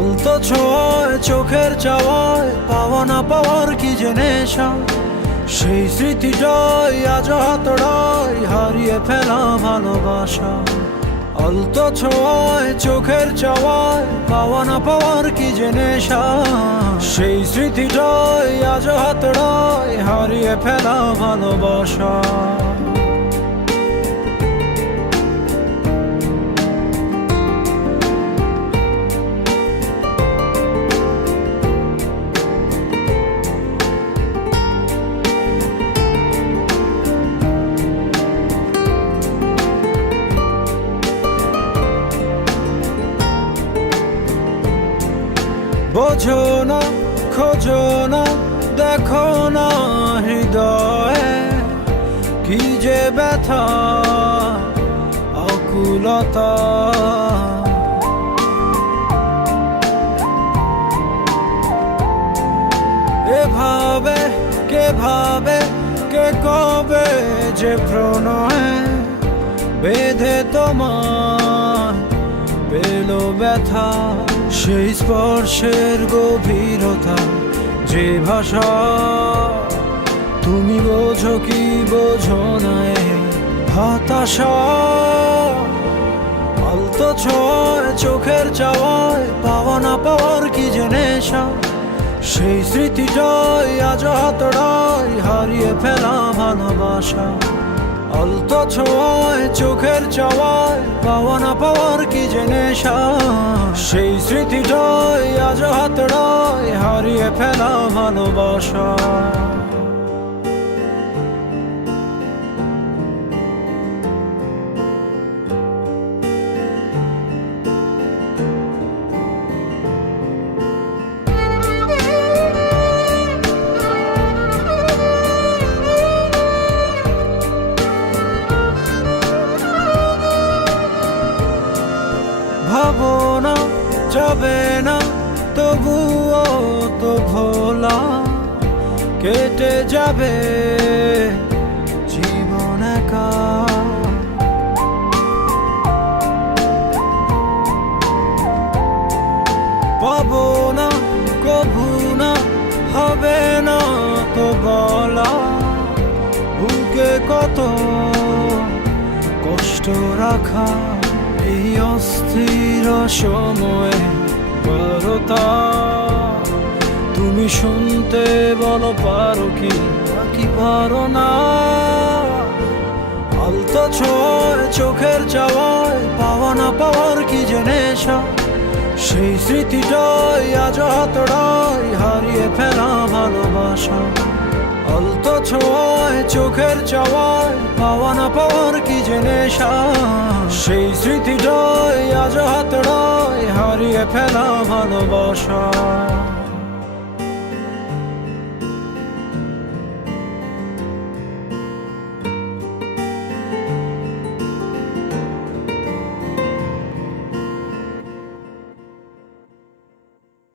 আলতো ছোঁয়ায় চোখের চাওয়ায় পাওয়া না পাওয়ার কি যে নেশা, সেই স্মৃতিটাই আজ হাতড়ায় হারিয়ে ফেলা ভালোবাসা। আলতো ছোঁয়ায় চোখের চাওয়ায় পাওয়া না পাওয়ার কি যে নেশা, সেই স্মৃতিটাই আজ হাতড়ায় হারিয়ে ফেলা ভালোবাসা। বোঝো না, খোঁজো না, দেখো না হৃদয়ে কি যে ব্যথা আকুলতা। এভাবে কে ভাবে, কে কবে যে প্রণয়ে বেঁধে তোমার পেল ব্যথা। সেই স্পর্শের গভীরতা, যে ভাষা তুমি বোঝো কি বোঝো না হতাশা। আলতো ছোঁয়ায় চোখের চাওয়ায় পাওয়া না পাওয়ার কি যে নেশা, সেই স্মৃতিটাই আজ হাতড়ায় হারিয়ে ফেলা ভালোবাসা। আলতো ছোঁয়ায় চোখের চাওয়ায় পাওয়া না পাওয়ার কি যে নেশা, সেই স্মৃতিটাই আজ হাতড়ায় হারিয়ে ফেলা ভালোবাসা। ভাবো না, যাবে না, তবুও তো ভোলা কেটে যাবে জীবন একা। পাবো না, কভু না, হবে না তো বলা, বুকে কত কষ্ট রাখা। এই অস্থির সময়ে বারতা তুমি শুনতে বলো পারো কি নাকি পারো না। আলতো ছোঁয়ায় চোখের চাওয়ায় পাওয়া না পাওয়ার কি যে নেশা, সেই স্মৃতিটাই আজ হাতড়ায় হারিয়ে ফেলা ভালোবাসা। আলতো ছোঁয়ায় চোখের চাওয়ায় পাওয়া না পাওয়ার কি যে নেশা, সেই স্মৃতিটাই আজ হাতড়ায় হারিয়ে ফেলা ভালোবাসা।